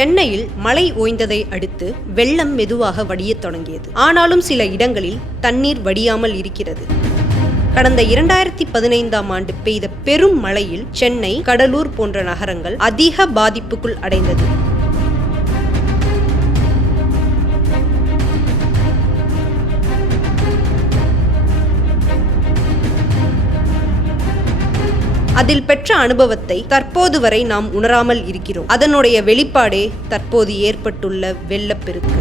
சென்னையில் மழை ஓய்ந்ததை அடுத்து வெள்ளம் மெதுவாக வடியத் தொடங்கியது. ஆனாலும் சில இடங்களில் தண்ணீர் வடியாமல் இருக்கிறது. கடந்த 2015ஆம் ஆண்டு பெய்த பெரும் மழையில் சென்னை, கடலூர் போன்ற நகரங்கள் அதிக பாதிப்புக்குள் அடைந்தது. அதில் பெற்ற அனுபவத்தை தற்போது வரை நாம் உணராமல் இருக்கிறோம். அதனுடைய வெளிப்பாடே தற்போது ஏற்பட்டுள்ள வெள்ளப்பெருக்கு.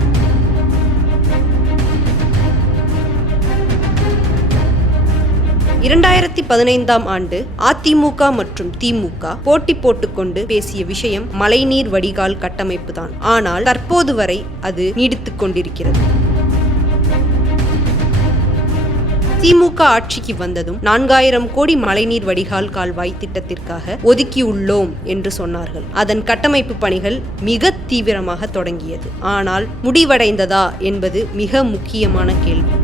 இரண்டாயிரத்தி 15ஆம் ஆண்டு அதிமுக மற்றும் திமுக போட்டி போட்டுக்கொண்டு பேசிய விஷயம் மழைநீர் வடிகால் கட்டமைப்பு தான். ஆனால் தற்போது வரை அது நீடித்துக் கொண்டிருக்கிறது. திமுக ஆட்சிக்கு வந்ததும் 4000 கோடி மழைநீர் வடிகால் கால்வாய் திட்டத்திற்காக ஒதுக்கியுள்ளோம் என்று சொன்னார்கள். அதன் கட்டமைப்பு பணிகள் மிக தீவிரமாக தொடங்கியது. ஆனால் முடிவடைந்ததா என்பது மிக முக்கியமான கேள்வி.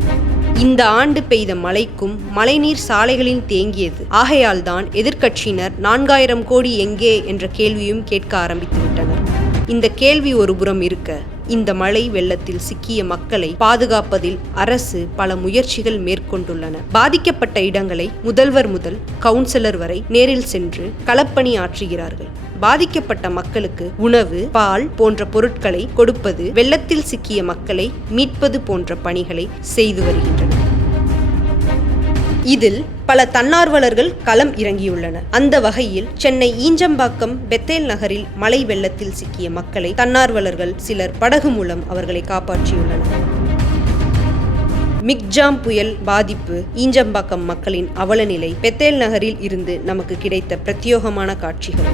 இந்த ஆண்டு பெய்த மழைக்கும் மழைநீர் சாலைகளில் தேங்கியது. ஆகையால் தான் எதிர்க்கட்சியினர் 4000 கோடி எங்கே என்ற கேள்வியும் கேட்க ஆரம்பித்து விட்டனர். இந்த கேள்வி ஒருபுறம் இருக்க, இந்த மழை வெள்ளத்தில் சிக்கிய மக்களை பாதுகாப்பதில் அரசு பல முயற்சிகள் மேற்கொண்டுள்ளன. பாதிக்கப்பட்ட இடங்களை முதல்வர் முதல் கவுன்சிலர் வரை நேரில் சென்று களப்பணி ஆற்றுகிறார்கள். பாதிக்கப்பட்ட மக்களுக்கு உணவு, பால் போன்ற பொருட்களை கொடுப்பது, வெள்ளத்தில் சிக்கிய மக்களை மீட்பது போன்ற பணிகளை செய்து வருகின்றனர். இதில் பல தன்னார்வலர்கள் களம் இறங்கியுள்ளனர். அந்த வகையில் சென்னை ஈஞ்சம்பாக்கம் பெத்தேல் நகரில் மழை வெள்ளத்தில் சிக்கிய மக்களை தன்னார்வலர்கள் சிலர் படகு மூலம் அவர்களை காப்பாற்றியுள்ளனர். மிக்ஜாம் புயல் பாதிப்பு, ஈஞ்சம்பாக்கம் மக்களின் அவலநிலை, பெத்தேல் நகரில் இருந்து நமக்கு கிடைத்த பிரத்யேகமான காட்சிகள்.